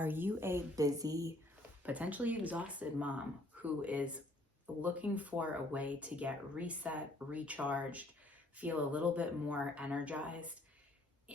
Are you a busy, potentially exhausted mom who is looking for a way to get reset, recharged, feel a little bit more energized,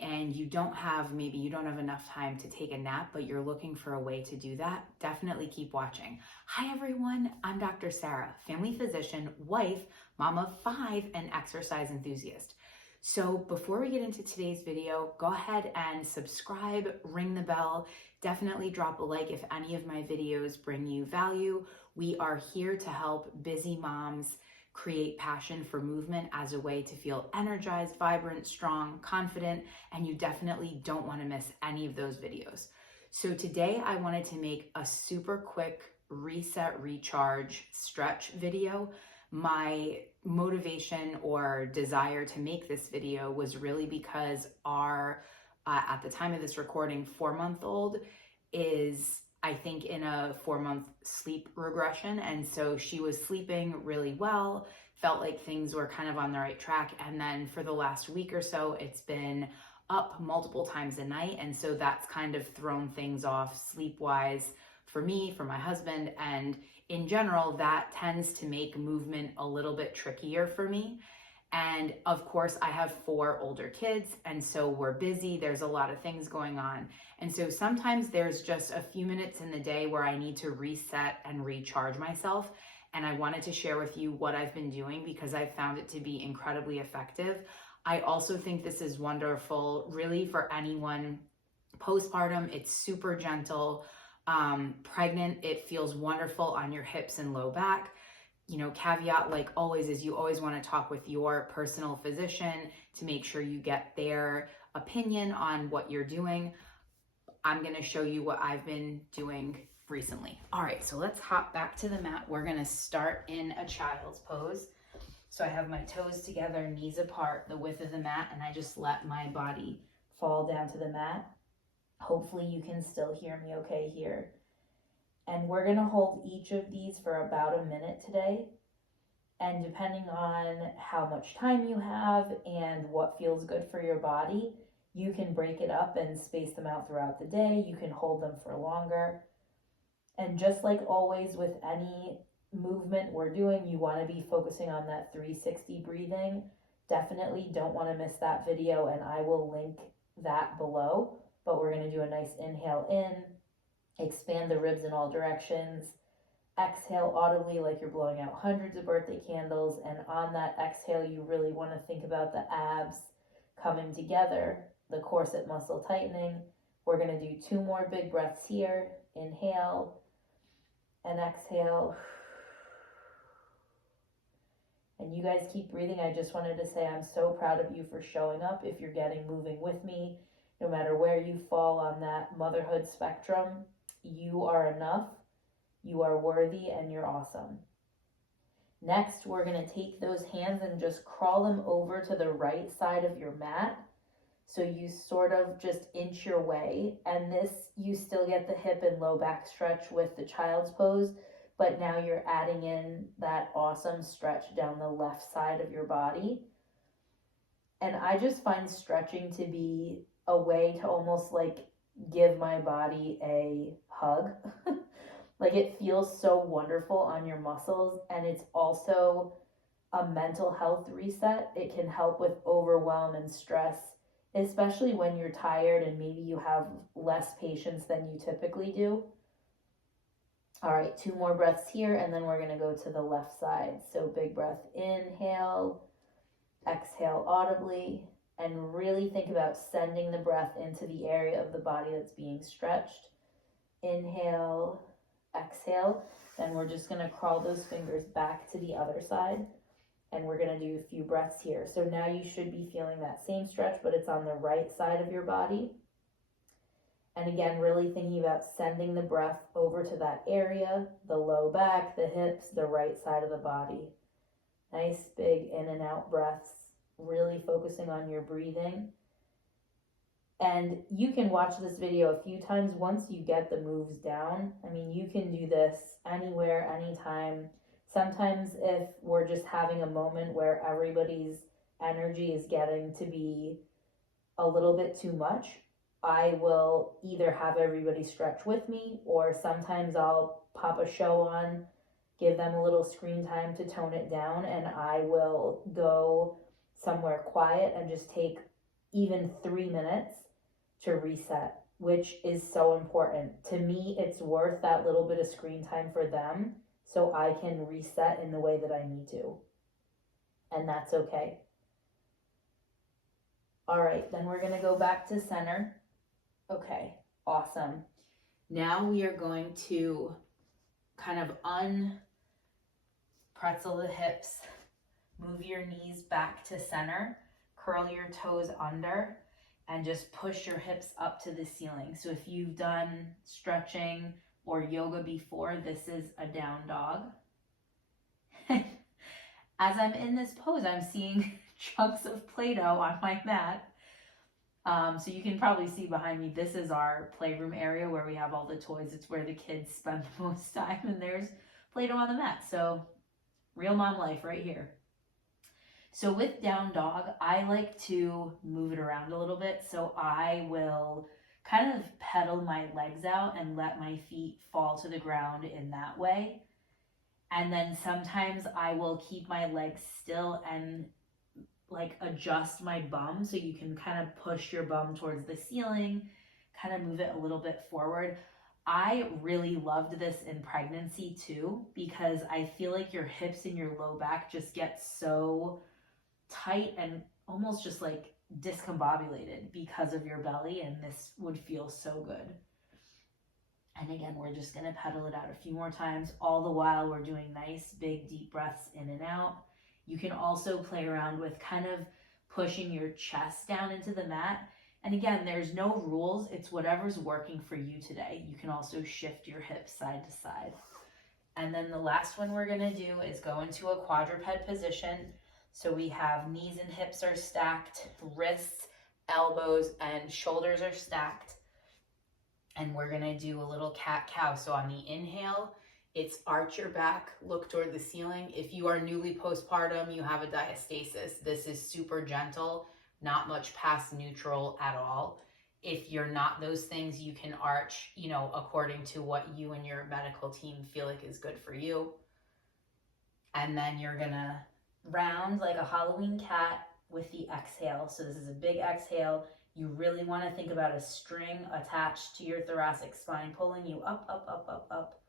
and maybe you don't have enough time to take a nap, but you're looking for a way to do that? Definitely keep watching. Hi everyone, I'm Dr. Sara, family physician, wife, mom of 5, and exercise enthusiast. So before we get into today's video, go ahead and subscribe, ring the bell, definitely drop a like if any of my videos bring you value. We are here to help busy moms create passion for movement as a way to feel energized, vibrant, strong, confident, and you definitely don't want to miss any of those videos. So today I wanted to make a super quick reset, recharge, stretch video. My motivation or desire to make this video was really because our, at the time of this recording, 4-month-old is, I think, in a 4-month sleep regression. And so she was sleeping really well, felt like things were kind of on the right track. And then for the last week or so, it's been up multiple times a night. And so that's kind of thrown things off sleep-wise for me, for my husband, and in general, that tends to make movement a little bit trickier for me. And of course, I have 4 older kids, and so we're busy. There's a lot of things going on. And so sometimes there's just a few minutes in the day where I need to reset and recharge myself. And I wanted to share with you what I've been doing because I've found it to be incredibly effective. I also think this is wonderful, really, for anyone postpartum. It's super gentle. Pregnant, it feels wonderful on your hips and low back. You know, caveat like always is you always want to talk with your personal physician to make sure you get their opinion on what you're doing. I'm going to show you what I've been doing recently. All right, so let's hop back to the mat. We're going to start in a child's pose. So I have my toes together, knees apart, the width of the mat, and I just let my body fall down to the mat. Hopefully you can still hear me okay here. And we're going to hold each of these for about a minute today. And depending on how much time you have and what feels good for your body, you can break it up and space them out throughout the day. You can hold them for longer. And just like always with any movement we're doing, you want to be focusing on that 360 breathing. Definitely don't want to miss that video, and I will link that below. But we're going to do a nice inhale in, expand the ribs in all directions, exhale audibly like you're blowing out hundreds of birthday candles, and on that exhale you really want to think about the abs coming together, the corset muscle tightening. We're going to do 2 more big breaths here. Inhale and exhale. And you guys keep breathing. I just wanted to say I'm so proud of you for showing up. If you're getting moving with me, no matter where you fall on that motherhood spectrum, you are enough, you are worthy, and you're awesome. Next, we're going to take those hands and just crawl them over to the right side of your mat. So you sort of just inch your way, and this, you still get the hip and low back stretch with the child's pose, but now you're adding in that awesome stretch down the left side of your body. And I just find stretching to be a way to almost like give my body a hug. Like it feels so wonderful on your muscles, and it's also a mental health reset. It can help with overwhelm and stress, especially when you're tired and maybe you have less patience than you typically do. All right, 2 more breaths here, and then we're going to go to the left side. So big breath, inhale, exhale audibly, and really think about sending the breath into the area of the body that's being stretched. Inhale, exhale. Then we're just going to crawl those fingers back to the other side, and we're going to do a few breaths here. So now you should be feeling that same stretch, but it's on the right side of your body. And again, really thinking about sending the breath over to that area, the low back, the hips, the right side of the body. Nice big in and out breaths, really focusing on your breathing. And you can watch this video a few times once you get the moves down. I mean, you can do this anywhere, anytime. Sometimes if we're just having a moment where everybody's energy is getting to be a little bit too much, I will either have everybody stretch with me, or sometimes I'll pop a show on, give them a little screen time to tone it down, and I will go somewhere quiet and just take even 3 minutes to reset, which is so important. To me, it's worth that little bit of screen time for them so I can reset in the way that I need to. And that's okay. All right, then we're gonna go back to center. Okay, awesome. Now we are going to kind of unpretzel the hips, move your knees back to center, curl your toes under, and just push your hips up to the ceiling. So if you've done stretching or yoga before, this is a down dog. As I'm in this pose, I'm seeing chunks of Play-Doh on my mat. So you can probably see behind me, this is our playroom area where we have all the toys. It's where the kids spend the most time, and there's Play-Doh on the mat. So real mom life right here. So with down dog, I like to move it around a little bit. So I will kind of pedal my legs out and let my feet fall to the ground in that way. And then sometimes I will keep my legs still and like adjust my bum, so you can kind of push your bum towards the ceiling, kind of move it a little bit forward. I really loved this in pregnancy too, because I feel like your hips and your low back just get so tight and almost just like discombobulated because of your belly, and this would feel so good. And again, we're just gonna pedal it out a few more times, all the while we're doing nice big deep breaths in and out. You can also play around with kind of pushing your chest down into the mat. And again, there's no rules. It's whatever's working for you today. You can also shift your hips side to side. And then the last one we're gonna do is go into a quadruped position. So we have knees and hips are stacked, wrists, elbows, and shoulders are stacked. And we're gonna do a little cat-cow. So on the inhale, it's arch your back, look toward the ceiling. If you are newly postpartum, you have a diastasis. This is super gentle, not much past neutral at all. If you're not those things, you can arch, according to what you and your medical team feel like is good for you. And then you're gonna round like a Halloween cat with the exhale. So this is a big exhale. You really wanna think about a string attached to your thoracic spine, pulling you up, up, up, up, up.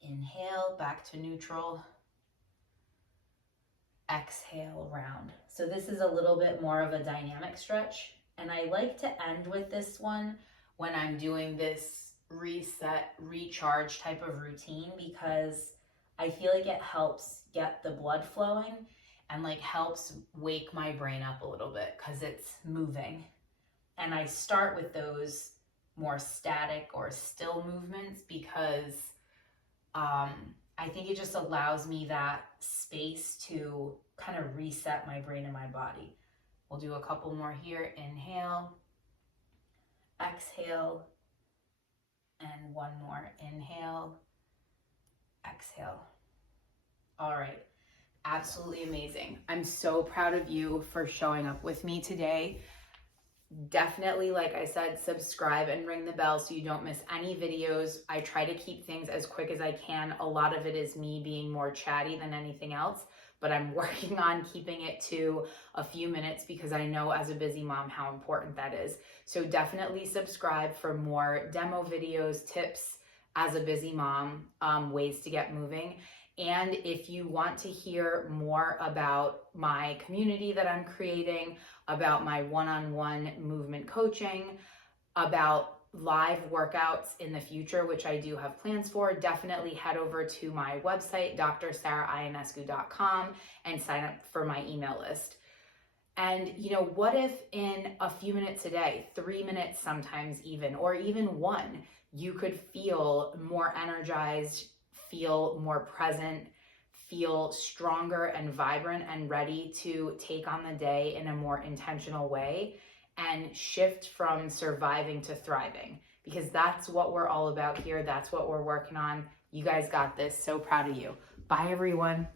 Inhale, back to neutral. Exhale, round. So this is a little bit more of a dynamic stretch. And I like to end with this one when I'm doing this reset, recharge type of routine, because I feel like it helps get the blood flowing and like helps wake my brain up a little bit because it's moving. And I start with those more static or still movements because I think it just allows me that space to kind of reset my brain and my body. We'll do a couple more here. Inhale, exhale, and one more. Inhale, exhale. All right, absolutely amazing. I'm so proud of you for showing up with me today. Definitely, like I said, subscribe and ring the bell so you don't miss any videos. I try to keep things as quick as I can. A lot of it is me being more chatty than anything else, but I'm working on keeping it to a few minutes because I know as a busy mom how important that is. So definitely subscribe for more demo videos, tips as a busy mom, ways to get moving. And if you want to hear more about my community that I'm creating, about my one-on-one movement coaching, about live workouts in the future, which I do have plans for, definitely head over to my website, drsaraionescu.com, and sign up for my email list. And what if in a few minutes a day, 3 minutes sometimes even, or even one, you could feel more energized, feel more present, feel stronger and vibrant and ready to take on the day in a more intentional way and shift from surviving to thriving, because that's what we're all about here. That's what we're working on. You guys got this. So proud of you. Bye, everyone.